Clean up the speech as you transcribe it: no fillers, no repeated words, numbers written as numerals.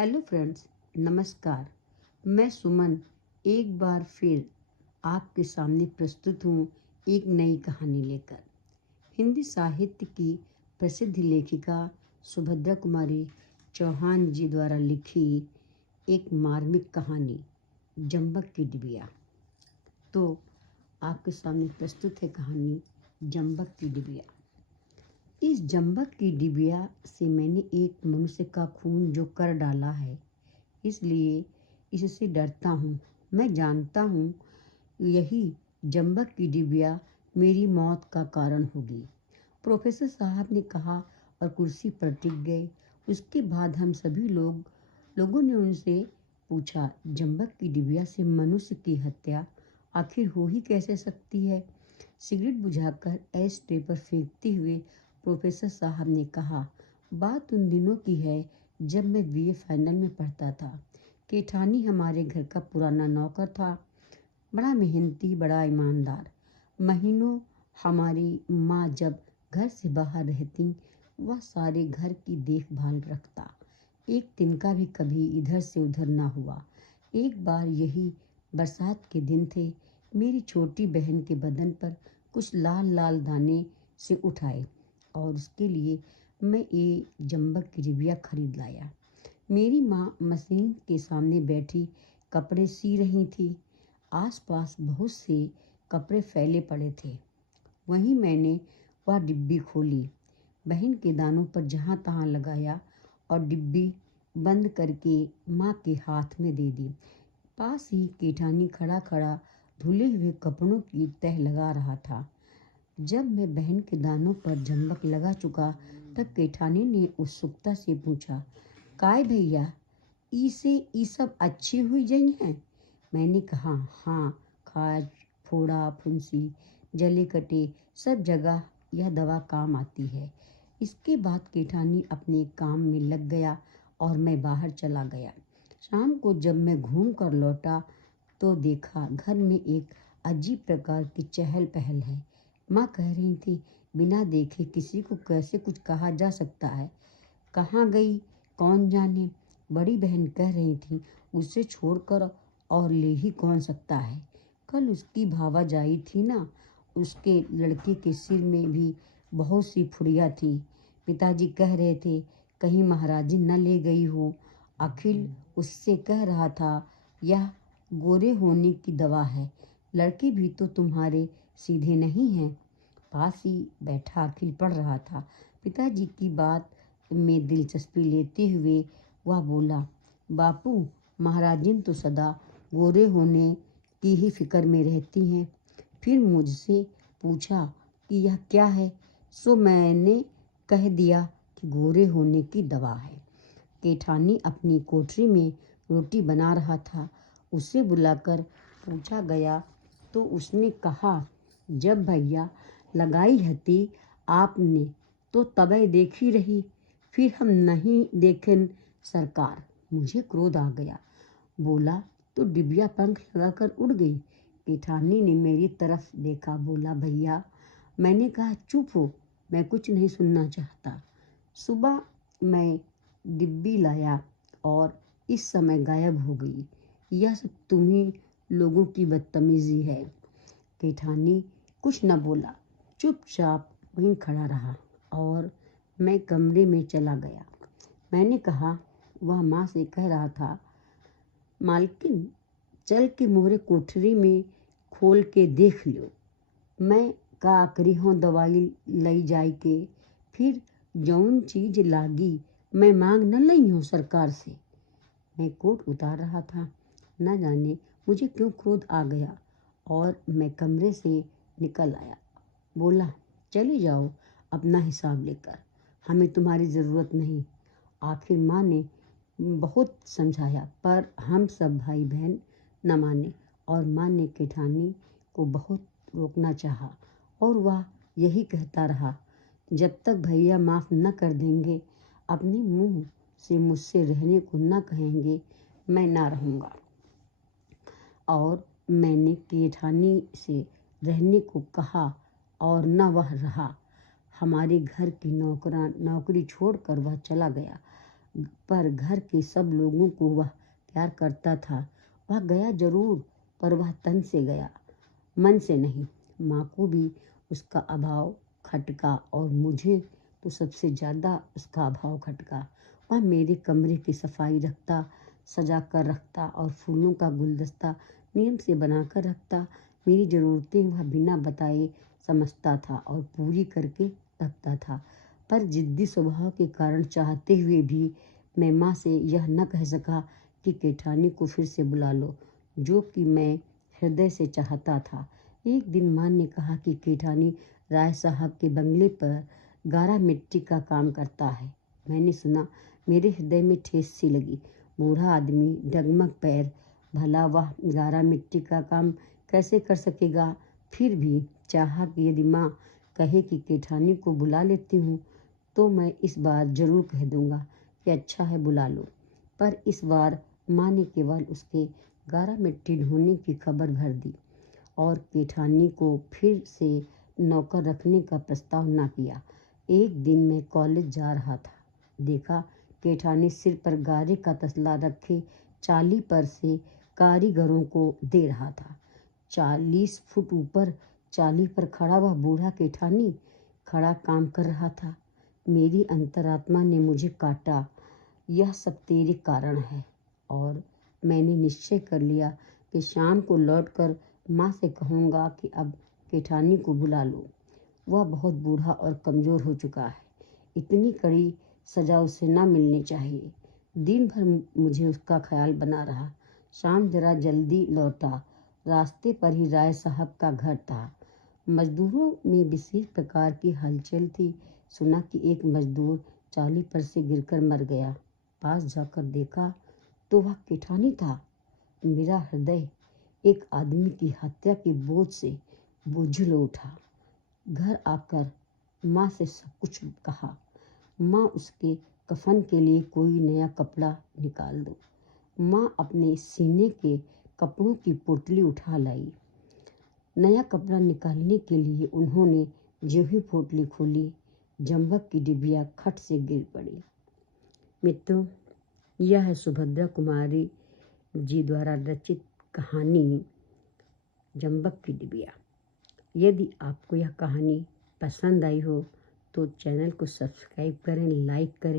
Hello friends, नमस्कार। मैं सुमन एक बार फिर आपके सामने प्रस्तुत हूँ एक नई कहानी लेकर। हिंदी साहित्य की प्रसिद्ध लेखिका सुभद्रा कुमारी चौहान जी द्वारा लिखी एक मार्मिक कहानी जंबक की डिबिया। तो आपके सामने प्रस्तुत है कहानी जंबक की डिबिया। इस जंबक की डिबिया से मैंने एक मनुष्य का खून जो कर डाला है, इसलिए इससे डरता हूँ। मैं जानता हूँ यही जंबक की डिबिया मेरी मौत का कारण होगी। प्रोफेसर साहब ने कहा और कुर्सी पर टिक गए। उसके बाद हम सभी लोगों ने उनसे पूछा, जंबक की डिबिया से मनुष्य की हत्या आखिर हो ही कैसे सकती है? सिगरेट बुझाकर एश ट्रे पर फेंकते हुए प्रोफेसर साहब ने कहा, बात उन दिनों की है जब मैं बीए फाइनल में पढ़ता था। केठानी हमारे घर का पुराना नौकर था, बड़ा मेहनती, बड़ा ईमानदार। महीनों हमारी माँ जब घर से बाहर रहती, वह सारे घर की देखभाल रखता। एक दिन का भी कभी इधर से उधर ना हुआ। एक बार यही बरसात के दिन थे, मेरी छोटी बहन के बदन पर कुछ लाल लाल दाने से उठाए और उसके लिए मैं ये जंबक की डिबिया खरीद लाया। मेरी माँ मशीन के सामने बैठी कपड़े सी रही थी। आसपास बहुत से कपड़े फैले पड़े थे। वहीं मैंने वह डिब्बी खोली, बहन के दानों पर जहाँ तहाँ लगाया और डिब्बी बंद करके माँ के हाथ में दे दी। पास ही केठानी खड़ा खड़ा धुले हुए कपड़ों की तह लगा रहा था। जब मैं बहन के दानों पर जंबक लगा चुका, तब केठानी ने उत्सुकता से पूछा, काय भैया, इसे ई सब अच्छी हुई जई हैं? मैंने कहा, हाँ, खाज, फोड़ा, फुंसी, जले कटे सब जगह यह दवा काम आती है। इसके बाद केठानी अपने काम में लग गया और मैं बाहर चला गया। शाम को जब मैं घूम कर लौटा तो देखा घर में एक अजीब प्रकार की चहल पहल है। माँ कह रही थी, बिना देखे किसी को कैसे कुछ कहा जा सकता है? कहाँ गई कौन जाने? बड़ी बहन कह रही थी, उसे छोड़कर और ले ही कौन सकता है? कल उसकी भावाजाई थी ना, उसके लड़के के सिर में भी बहुत सी फुड़िया थी। पिताजी कह रहे थे, कहीं महाराजी न ले गई हो। अखिल उससे कह रहा था, यह गोरे होने की दवा है। लड़के भी तो तुम्हारे सीधे नहीं हैं। पास ही बैठा अखिल पढ़ रहा था। पिताजी की बात में दिलचस्पी लेते हुए वह बोला, बापू, महाराजिन तो सदा गोरे होने की ही फिक्र में रहती हैं। फिर मुझसे पूछा कि यह क्या है, सो मैंने कह दिया कि गोरे होने की दवा है। केठानी अपनी कोठरी में रोटी बना रहा था। उसे बुलाकर पूछा गया तो उसने कहा, जब भैया लगाई हती आपने तो तबै देखी रही, फिर हम नहीं देखें सरकार। मुझे क्रोध आ गया। बोला तो डिबिया पंख लगाकर उड़ गई। केठानी ने मेरी तरफ देखा, बोला, भैया। मैंने कहा, चुप हो, मैं कुछ नहीं सुनना चाहता। सुबह मैं डिब्बी लाया और इस समय गायब हो गई। यह सब तुम्ही लोगों की बदतमीजी है। केठानी कुछ न बोला, चुपचाप वहीं खड़ा रहा और मैं कमरे में चला गया। मैंने कहा, वह माँ से कह रहा था, मालकिन, चल के मोहरे कोठरी में खोल के देख लो। मैं का करी हूँ दवाई लई जाई के, फिर जौन चीज लागी मैं मांग न लई हूँ सरकार से। मैं कोट उतार रहा था। न जाने मुझे क्यों क्रोध आ गया और मैं कमरे से निकल आया। बोला, चले जाओ अपना हिसाब लेकर, हमें तुम्हारी ज़रूरत नहीं। आखिर माँ ने बहुत समझाया पर हम सब भाई बहन न माने और माँ ने केठानी को बहुत रोकना चाहा और वह यही कहता रहा, जब तक भैया माफ़ न कर देंगे, अपने मुंह से मुझसे रहने को न कहेंगे, मैं ना रहूँगा। और मैंने केठानी से रहने को कहा और न वह रहा। हमारे घर की नौकरी छोड़कर वह चला गया। पर घर के सब लोगों को वह प्यार करता था। वह गया जरूर, पर वह तन से गया, मन से नहीं। माँ को भी उसका अभाव खटका और मुझे तो सबसे ज़्यादा उसका अभाव खटका। वह मेरे कमरे की सफाई रखता, सजा कर रखता और फूलों का गुलदस्ता नियम से बना कर रखता। मेरी ज़रूरतें वह बिना बताए समझता था और पूरी करके रखता था। पर जिद्दी स्वभाव के कारण चाहते हुए भी मैं माँ से यह न कह सका कि केठानी को फिर से बुला लो, जो कि मैं हृदय से चाहता था। एक दिन माँ ने कहा कि केठानी राय साहब के बंगले पर गारा मिट्टी का काम करता है। मैंने सुना, मेरे हृदय में ठेस सी लगी। बूढ़ा आदमी, डगमग पैर, भला वह गारा मिट्टी का काम कैसे कर सकेगा? फिर भी चाहा कि यदि माँ कहे कि केठानी को बुला लेती हूँ तो मैं इस बार जरूर कह दूंगा कि अच्छा है, बुला लो। पर इस बार माँ ने केवल उसके गारा मिट्टी ढोने की खबर भर दी और केठानी को फिर से नौकर रखने का प्रस्ताव न किया। एक दिन मैं कॉलेज जा रहा था, देखा केठानी सिर पर गारे का तसला रखे चाली पर से कारीगरों को दे रहा था। 40 फुट ऊपर चाली पर खड़ा वह बूढ़ा केठानी खड़ा काम कर रहा था। मेरी अंतरात्मा ने मुझे काटा, यह सब तेरे कारण है। और मैंने निश्चय कर लिया कि शाम को लौटकर माँ से कहूँगा कि अब केठानी को बुला लो। वह बहुत बूढ़ा और कमज़ोर हो चुका है, इतनी कड़ी सजा उसे ना मिलनी चाहिए। दिन भर मुझे उसका ख्याल बना रहा। शाम जरा जल्दी लौटा। रास्ते पर ही राय साहब का घर था। मजदूरों में विशेष प्रकार की हलचल थी। सुना कि एक मजदूर चाली पर से गिरकर मर गया। पास जाकर देखा तो वह केठानी था। मेरा हृदय एक आदमी की हत्या के बोझ से बोझिल उठा। घर आकर माँ से सब कुछ कहा। माँ, उसके कफन के लिए कोई नया कपड़ा निकाल दो। माँ अपने सीने के कपड़ों की पोटली उठा लाई। नया कपड़ा निकालने के लिए उन्होंने जो ही पोटली खोली, जंबक की डिबिया खट से गिर पड़ी। मित्रों, यह है सुभद्रा कुमारी जी द्वारा रचित कहानी जंबक की डिबिया। यदि आपको यह कहानी पसंद आई हो तो चैनल को सब्सक्राइब करें, लाइक करें।